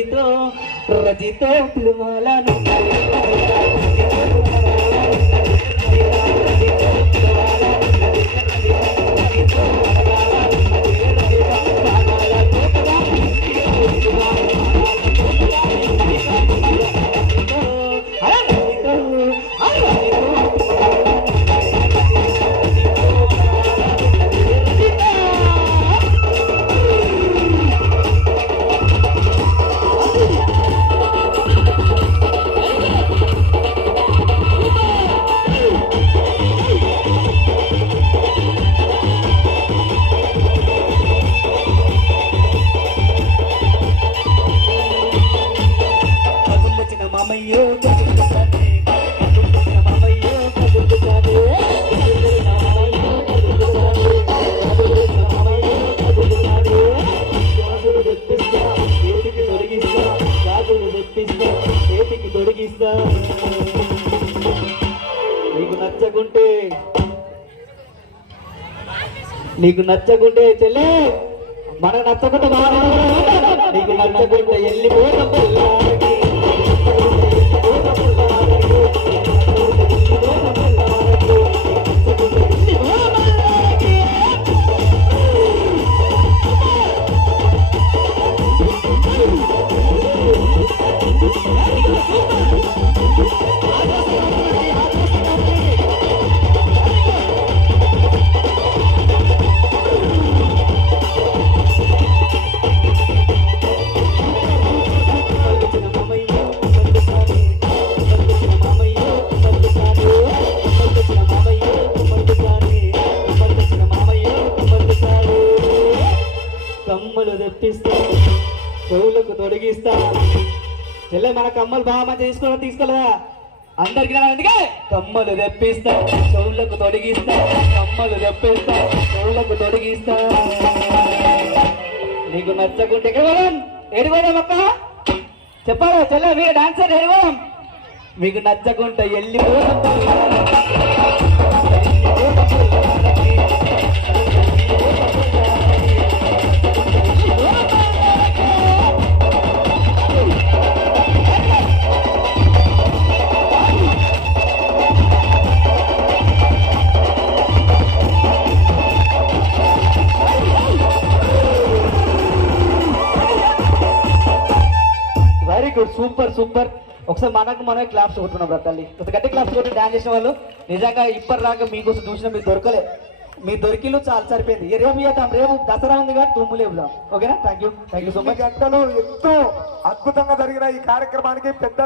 రజితో రజితో తిరుమలను నీకు నచ్చకుంటే చెల్లె మనకు నచ్చకుంటే నీకు నచ్చకుంటే వెళ్ళిపోతాం కమ్మలు తెప్పిస్తా చెవులకు తొడిగిస్తా చెల్లె మన కమ్మలు బాగా తీసుకోలేదా అందరికి ఎందుకే కమ్మలు తెప్పిస్తా చెవులకు తొడిగిస్తా కమ్మలు తెప్పిస్తా చెవులకు తొడిగిస్తా నీకు నచ్చకుంటే ఎడిపోదాం అక్క చెప్పాలా చెల్లె మీరు డాన్సర్ ఎడిపోదాం మీకు నచ్చకుంటే వెళ్ళిపోదాం వెరీ గుడ్ సూపర్ సూపర్ ఒకసారి మనమే క్లాప్స్ కొట్టుకున్నాం రా తల్లి గట్టి క్లాప్స్ కొట్టి డాన్స్ చేసిన వాళ్ళు నిజంగా ఇప్పటిదాకా మీకోసం చూసిన మీరు దొరకలే మీ దొరికిలు చాలా సరిపోయింది రేపు చేద్దాం రేపు దసరా ఉంది కాబట్టి తుమ్ము లేపుదాం ఓకేనా థ్యాంక్ యూ సో మచ్ గంటలు ఎంతో అద్భుతంగా జరిగిన ఈ కార్యక్రమానికి పెద్ద